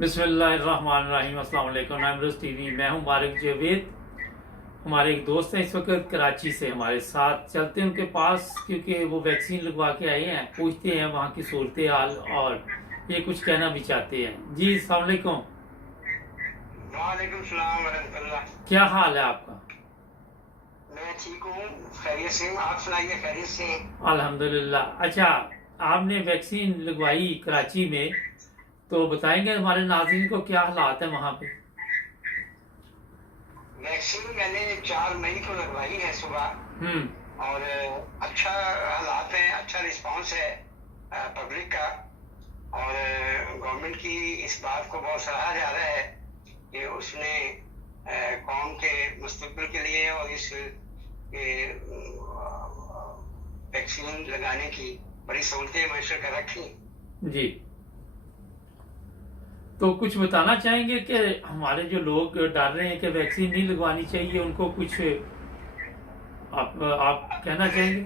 बिस्मिल्लाहिर्रहमानिर्रहीम। अस्सलाम वालेकुम। नामरोज़ टीवी, मैं हूं मारिक जावेद। हमारे एक दोस्त हैं इस वक्त कराची से हमारे साथ, चलते हैं उनके पास क्योंकि वो वैक्सीन लगवा के आए हैं। पूछते हैं वहाँ की सूरत हाल और ये कुछ कहना भी चाहते हैं। जी अस्सलाम वालेकुम। वालेकुम सलाम वरहमतुल्लाह। क्या हाल है आपका? मैं ठीक हूँ, खैरियत से हूँ। आप सुनाइए, खैरियत से हैं? अल्हम्दुलिल्लाह। अच्छा, आपने वैक्सीन लगवाई कराची में, तो बताएंगे हमारे नाज़रीन को क्या हालात है वहाँ पे? वैक्सीन मैंने 4 मई को लगवाई है सुबह, और अच्छा हालात हैं, अच्छा रिस्पांस है पब्लिक का। और गवर्नमेंट की इस बात को बहुत सराहा जा रहा है कि उसने कौम के मुस्तकबिल के लिए और इस वैक्सीन लगाने की बड़ी सहूलतें मैसर कर रखी। जी, तो कुछ बताना चाहेंगे कि हमारे जो लोग डर रहे हैं कि वैक्सीन नहीं लगवानी चाहिए, उनको कुछ आप कहना चाहेंगे?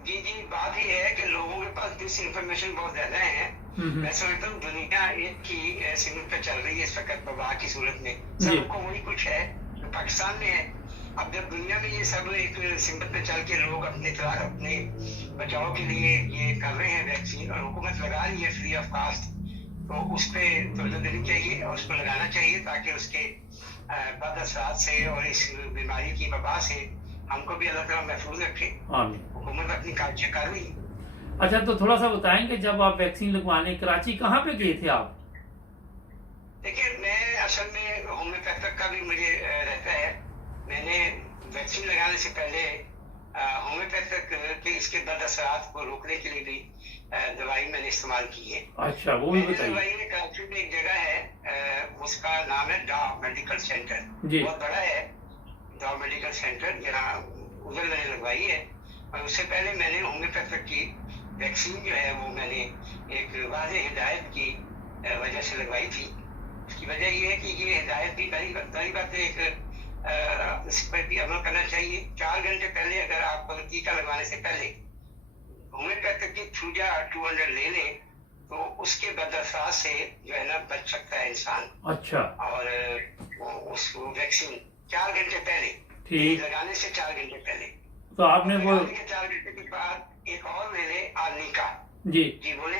जी जी, बात ये है कि लोगों के पास डिस इन्फॉर्मेशन बहुत ज्यादा है। मैं समझता हूँ दुनिया एक ही सिमत पे चल रही है इस वक्त वबा की सूरत में। सबको वही कुछ है जो पाकिस्तान में है। अब जब दुनिया में ये सब एक सिमत पे चल के लोग अपने बचाव के लिए ये कर रहे हैं वैक्सीन, और हुकूमत लगा रही है फ्री ऑफ कास्ट, तो उस पर तवज्जो देनी चाहिए और उसको लगाना चाहिए ताकि उसके बद असरात से और इस बीमारी की वबा से हमको भी अल्लाह ताला महफूज रखे। हुकूमत अपनी कार्य कर रही। अच्छा, तो थोड़ा सा बताएंगे, जब आप वैक्सीन लगवाने कराची कहाँ पे गए थे आप? देखिए, मैं असल में होम्योपैथिक का भी मुझे रहता है। मैंने वैक्सीन लगाने से पहले होम्योपैथिक के इसके बद असरात को रोकने के लिए भी दवाई मैंने इस्तेमाल की है। अच्छा, वो भी बताइए। दवाई में कराची में एक जगह है, उसका नाम है डॉ मेडिकल सेंटर। बहुत बड़ा है डॉ मेडिकल सेंटर, यहाँ उधर मैंने लगवाई है। और उससे पहले मैंने होम्योपैथिक की वैक्सीन जो है वो मैंने एक वाज़ेह हिदायत की वजह से लगवाई थी। उसकी वजह ये है कि ये हिदायत भी बड़ी बात है, इस पर भी अमल करना चाहिए। 4 घंटे पहले अगर आप टीका लगवाने से पहले होम्योपैथिक की थ्रूजा 200 ले लें तो उसके बदअसरात से जो है ना बच सकता है इंसान। अच्छा। और उस वैक्सीन 4 घंटे पहले लगाने से 4 घंटे पहले, तो आपने वो 4 घंटे के बाद एक और ले ले आदमी का। जी जी बोले।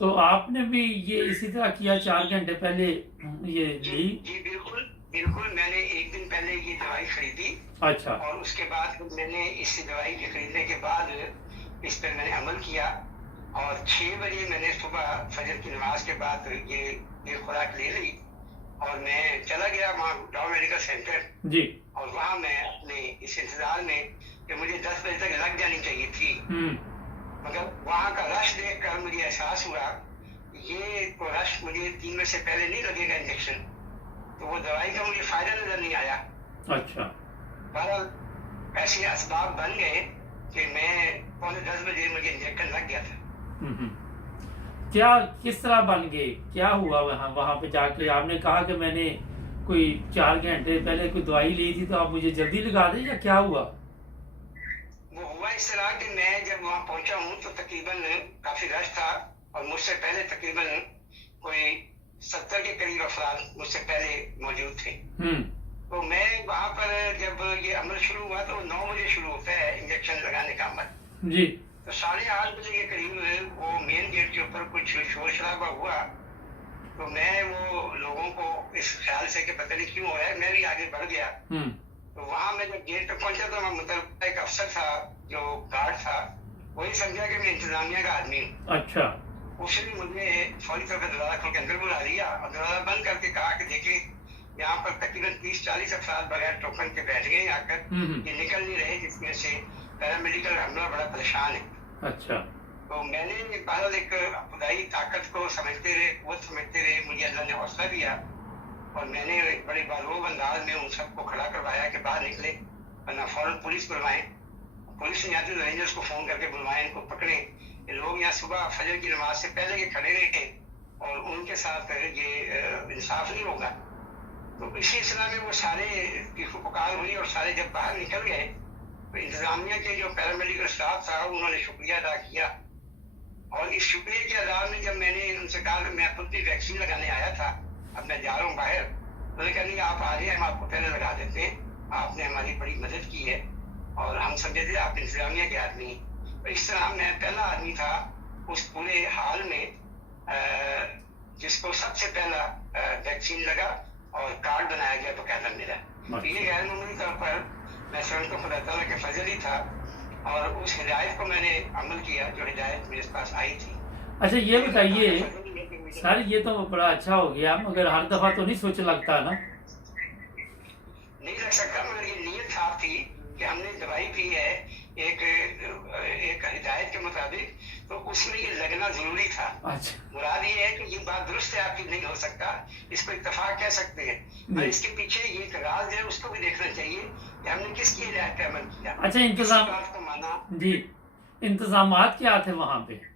तो आपने भी ये इसी तरह किया, 4 घंटे पहले ये ली? जी बिल्कुल बिल्कुल, मैंने एक दिन पहले ये दवाई खरीदी। अच्छा। और उसके बाद मैंने इस दवाई के खरीदने के बाद इस पर मैंने अमल किया, और 6 बजे मैंने सुबह फजर की नमाज के बाद ये खुराक ले ली, और मैं चला गया वहाँ डॉ मेडिकल सेंटर जी। और वहाँ मैं अपने इस इंतजार में कि मुझे 10 बजे तक लग जानी चाहिए थी, मगर वहाँ का रश देख कर मुझे एहसास हुआ ये तो रश मुझे 3 बजे से पहले नहीं लगेगा इंजेक्शन, तो वो दवाई का मुझे फायदा नजर नहीं आया। अच्छा। बहरहाल ऐसे असबाब बन गए कि मैं 9:45 बजे मुझे इंजेक्शन लग गया था। क्या किस तरह बन गए, क्या हुआ वहाँ पे जाके? आपने कहा कि मैंने कोई 4 घंटे पहले कोई दवाई ली थी तो आप मुझे जल्दी लगा दें, या क्या हुआ? वो हुआ इस तरह कि मैं जब वहाँ पहुंचा हूँ तो तकरीबन काफी रश था, और मुझसे पहले तकरीबन कोई 70 के करीब अफराद मुझसे पहले मौजूद थे। तो मैं वहाँ पर जब ये अमल शुरू हुआ तो 9 बजे शुरू होता है इंजेक्शन लगाने का अमल जी। तो 8:30 बजे के करीब वो मेन गेट के ऊपर कुछ शोर शराबा हुआ, तो मैं वो लोगों को इस ख्याल से कि पता नहीं क्यों हो रहा है, मैं भी आगे बढ़ गया। तो वहां मैं जब गेट पे पहुंचा तो वहाँ मतलब एक अफसर था जो गार्ड था, वही समझा कि मैं इंतजामिया का आदमी हूँ। अच्छा। उसने मुझे फौरी तौर पर दरवाजा खोल के अंदर बुला लिया और दरवाजा बंद करके कहा कि देखिए यहाँ पर तकरीबन 30-40 अफराद बगैर टोकन के बैठ गए आकर, ये निकल नहीं रहे, जिसमें से पैरामेडिकल हमला बड़ा परेशान है। अच्छा। तो मैंने बहरहाल एक खुदाई ताकत को समझते रहे, कुव्वत समझते रहे, मुझे अल्लाह ने हौसला दिया, और मैंने बड़े बारूब अंदाज में उन सबको खड़ा करवाया कि बाहर निकले, वरना फौरन पुलिस बुलवाएं। पुलिस ने आते रेंजर्स को फोन करके बुलवाएं, इनको पकड़े। ये लोग यहाँ सुबह फजर की नमाज से पहले के खड़े रहे और उनके साथ ये इंसाफ नहीं होगा। तो इसी सिलसिला में वो सारे चीखो पुकार हुई, और सारे जब बाहर निकल गए तो इंतजामिया के जो पैरामेडिकल स्टाफ था उन्होंने शुक्रिया अदा किया, और इस शुक्रिया के अदा में जब मैंने उनसे उनसे कहा कि मैं खुद भी वैक्सीन लगाने आया था, अब मैं जा रहा हूँ बाहर। उन्होंने कहा नहीं, आप आ जाइए, हम आपको पहले लगा देते हैं, आपने हमारी बड़ी मदद की है और हम समझे थे आप इंतजामिया के आदमी हैं। तो इस तरह मैं पहला आदमी था उस पूरे हाल में जिसको सबसे पहला वैक्सीन लगा और कार्ड बनाया गया बकायदा मेरा। तो ये गैर मामूली तौर पर मैं समझता हूँ खुदा ताला के फजल ही था और उस हिदायत को मैंने अमल किया जो हिदायत मेरे पास आई थी। अच्छा ये बताइए सर, ये तो बड़ा अच्छा हो गया, मगर हर दफा तो नहीं सोच लगता ना? नहीं लग सकता, मगर ये नीयत साफ थी कि हमने दवाई पी है एक हिदायत के मुताबिक, तो उसमें ये लगना जरूरी था। अच्छा, मुराद ये है कि ये बात दुरुस्त है आपकी, नहीं हो सकता, इसको इत्तेफाक कह सकते हैं, और इसके पीछे ये एक राज है, उसको भी देखना चाहिए कि हमने किसकी हिदायत पे अमल किया। अच्छा, इंतजाम को माना जी, इंतजामात क्या थे वहाँ पे?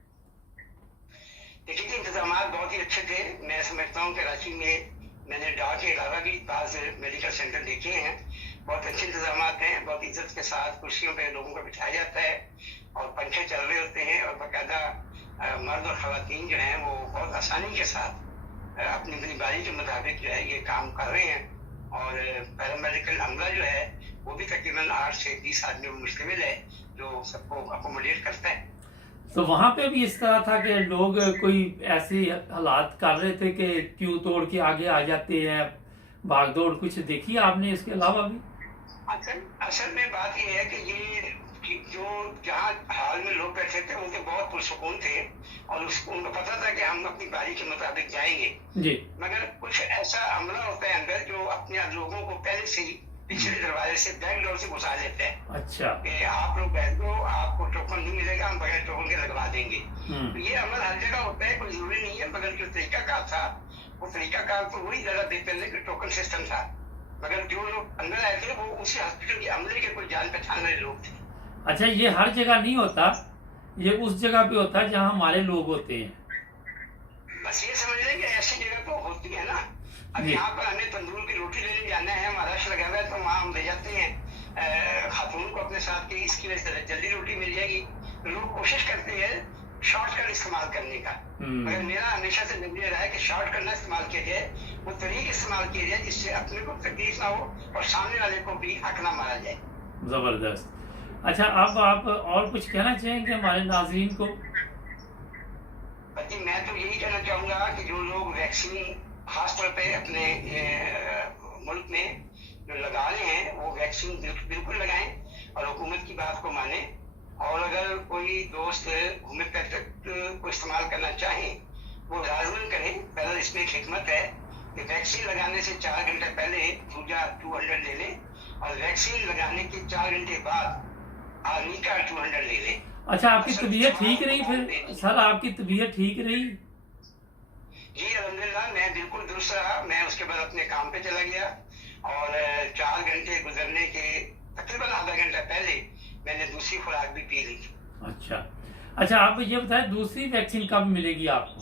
देखिए कि इंतजामात बहुत ही अच्छे थे। मैं समझता हूँ कराची में मैंने डॉ के अलावा भी बाज़ मेडिकल सेंटर देखे हैं, बहुत अच्छे इंतजामात हैं, बहुत इज्जत के साथ कुर्सियों पे लोगों को बिठाया जाता है और पंखे चल रहे होते हैं और बाकायदा मर्द और खवातीन जो हैं वो बहुत आसानी के साथ अपनी जिम्मेदारी के मुताबिक जो है ये काम कर रहे हैं। और पैरामेडिकल अमला जो है वो भी तकरीबन 8 से 20 आदमी मुश्तमिल है जो सबको अकोमोडेट करता है। तो वहाँ पे भी इस तरह था कि लोग कोई ऐसे हालात कर रहे थे कि क्यों तोड़ के आगे आ जाते हैं, भागदौड़ कुछ देखी आपने इसके अलावा भी? असल में बात यह है कि ये जो जहाँ हाल में लोग बैठे थे उनके बहुत पुरसुकून थे और उनको पता था कि हम अपनी बारी के मुताबिक जाएंगे जी, मगर कुछ ऐसा अमला होता है अंदर जो अपने लोगों को पहले से ही पिछले दरवाजे से बैक डोर से घुसा देते हैं। अच्छा, कि आप लोग बैठ दो, आपको टोकन नहीं मिलेगा, हम बगैर टोकन के लगवा देंगे। तो ये अमल हर जगह होता है, कोई जरूरी नहीं है, मगर जो तरीकाकार था वो तरीकाकार तो वही ज्यादा पहले कि टोकन सिस्टम था, मगर जो लोग अंदर आए थे वो उसी हॉस्पिटल के अमले के कोई जान पहचान वाले लोग थे। अच्छा, ये हर जगह नहीं होता, ये उस जगह पे होता है जहाँ हमारे लोग होते हैं। बस ये समझ लें कि ऐसी जगह तो होती है ना। अब यहाँ पर हमें तंदूर की रोटी लेने जाना है, महाराष्ट्र लगा हुआ है, तो वहाँ हम ले जाते हैं खातून को अपने साथ की, इसकी वजह से जल्दी रोटी मिल जाएगी। लोग कोशिश करते हैं शॉर्टकट इस्तेमाल करने का, मगर मेरा हमेशा से नजरिया रहा है कि शॉर्टकट ना इस्तेमाल किया जाए, वो तरीके इस्तेमाल किया जाए जिससे अपने को तकलीफ ना हो और सामने वाले को भी हक ना मारा जाए। जबरदस्त। अच्छा, अब आप और कुछ कहना चाहेंगे हमारे नाजरीन को? मैं तो यही कहना चाहूंगा कि जो लोग वैक्सीन खासतौर पे अपने मुल्क में जो लगा रहे हैं वो वैक्सीन बिल्कुल लगाएं और हुकूमत की बात को माने। और अगर कोई दोस्त होम्योपैथिक को इस्तेमाल करना चाहे वो लाजमन करें। पहले इसमें एक हिकमत है कि वैक्सीन लगाने से 4 घंटे पहले दूजा 200 ले लें और वैक्सीन लगाने के 4 घंटे बाद आर्मी का 200 ले लें। अच्छा, आपकी तबीयत ठीक रही फिर सर? आपकी तबीयत ठीक रही? जी अल्हम्दुलिल्लाह, मैं बिल्कुल दुरुस्त रहा। मैं उसके बाद अपने काम पे चला गया और 4 घंटे गुजरने के तकरीबन आधा घंटा पहले मैंने दूसरी खुराक भी पी ली। अच्छा, आप ये बताएं दूसरी वैक्सीन कब मिलेगी आपको?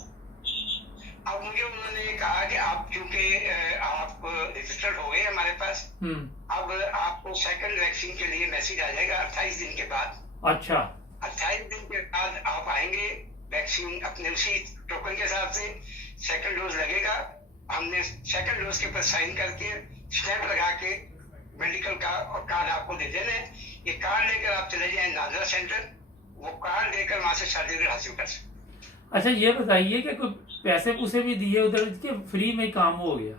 अब मुझे उन्होंने कहा कि आप चूंकि आप रजिस्टर्ड हो गए हमारे पास, अब आपको सेकंड वैक्सीन के लिए मैसेज आ जाएगा 28 दिन के बाद। अच्छा, 28 दिन के बाद आप आएंगे, वैक्सीन अपने उसी टोकन के हिसाब से सेकंड डोज लगेगा। हमने सेकंड डोज के ऊपर साइन करके स्टैंप लगा के मेडिकल का और कार्ड आपको दे देना है। ये कार्ड लेकर आप चले जाएं नाजरा सेंटर, वो कार्ड लेकर वहां से सर्टिफिकेट हासिल कर सकते। अच्छा, ये बताइए कि कोई पैसे पूसे भी दिए उधर के फ्री में काम हो गया?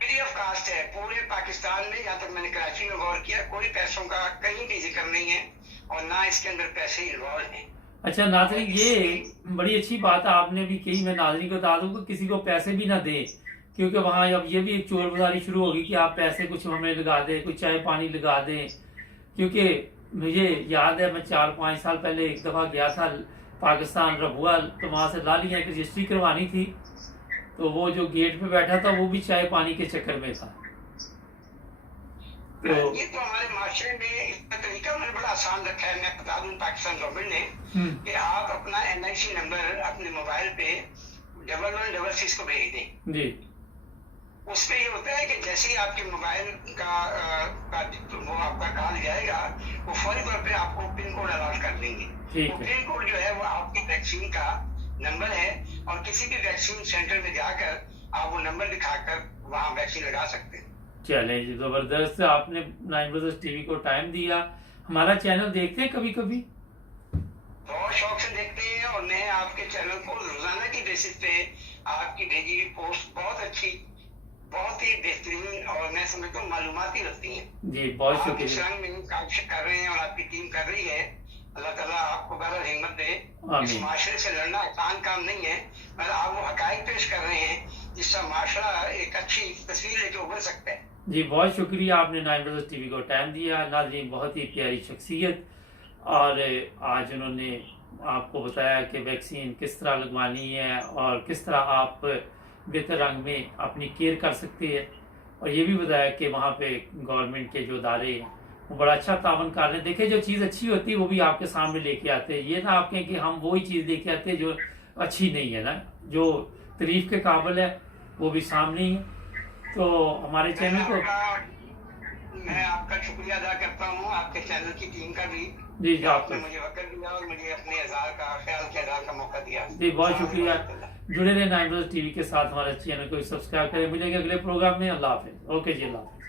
फ्री ऑफ कास्ट है पूरे पाकिस्तान में। यहाँ तक मैंने कराची में गौर किया, कोई पैसों का कहीं भी जिक्र नहीं है और ना इसके अंदर पैसे इन्वॉल्व हैं। अच्छा नाज़रीन, ये बड़ी अच्छी बात आपने भी कही। मैं नाज़रीन को बता दूं कि किसी को पैसे भी ना दे, क्योंकि वहाँ अब ये भी एक चोर बाजारी शुरू होगी कि आप पैसे कुछ हमें लगा दें, कुछ चाय पानी लगा दें। क्योंकि मुझे याद है मैं 4-5 साल पहले एक दफ़ा गया था पाकिस्तान रबुआ, तो वहाँ से लालियाँ की रजिस्ट्री करवानी थी, तो वो जो गेट पे बैठा था वो भी चाय पानी के चक्कर में था। तो ये तो हमारे माशरे में इसका तरीका उन्होंने बड़ा आसान रखा है। मैं बता दूं पाकिस्तान गवर्नमेंट ने कि आप अपना NIC नंबर अपने मोबाइल पे 1166 को भेज दें जी। उसमें ये होता है कि जैसे ही आपके मोबाइल का वो आपका कॉल जाएगा, वो फौरी तौर पे आपको पिन कोड अलॉट कर देंगे। वो पिन कोड जो है वो आपकी वैक्सीन का नंबर है, और किसी भी वैक्सीन सेंटर में जाकर आप वो नंबर दिखाकर वहाँ वैक्सीन लगा सकते हैं। चले जी, जबरदस्त। आपने 9 ब्रदर्स टीवी को टाइम दिया। हमारा चैनल देखते हैं कभी कभी? बहुत शौक से देखते हैं, और मैं आपके चैनल को रोजाना की बेसिस पे आपकी भेजी हुई पोस्ट बहुत अच्छी, बहुत ही बेहतरीन, और मैं समझता हूँ मालूमाती रहती हैं जी। बहुत आप शुक्रिया। इस रंग में काम कर रहे हैं और आपकी टीम कर रही है। अल्लाह ताला आपको बहरहाल हिम्मत दे। इस माशरे से लड़ना आसान काम नहीं है, मगर आप वो हकायक पेश कर रहे हैं जिसका माशरा एक अच्छी तस्वीर लेके उभर सकता है। जी, बहुत शुक्रिया। आपने 9 ब्रदर्स टीवी को टाइम दिया। नाज़रीन, बहुत ही प्यारी शख्सियत, और आज उन्होंने आपको बताया कि वैक्सीन किस तरह लगवानी है और किस तरह आप बेहतर रंग में अपनी केयर कर सकते हैं, और ये भी बताया कि वहाँ पे गवर्नमेंट के जो इदारे हैं वो बड़ा अच्छा तावन कर रहे हैं। देखिए, जो चीज़ अच्छी होती है वो भी आपके सामने लेके आते हैं। ये ना आप कहें कि हम वही चीज़ लेके आते हैं जो अच्छी नहीं है ना, जो तारीफ के काबिल है वो भी सामने ही है। तो हमारे चैनल को मैं आपका शुक्रिया अदा करता हूँ, आपके चैनल की टीम का भी। जी, आपने मुझे वक्त दिया और मुझे अपने इज़हार का, ख्याल के इज़हार का मौका दिया। जी, बहुत शुक्रिया। जुड़े रहे 9 ब्रदर्स टीवी के साथ। हमारे चैनल को सब्सक्राइब करें। मिलेंगे अगले प्रोग्राम में। अल्लाह हाफिज। ओके जी, अल्लाह हाफिज।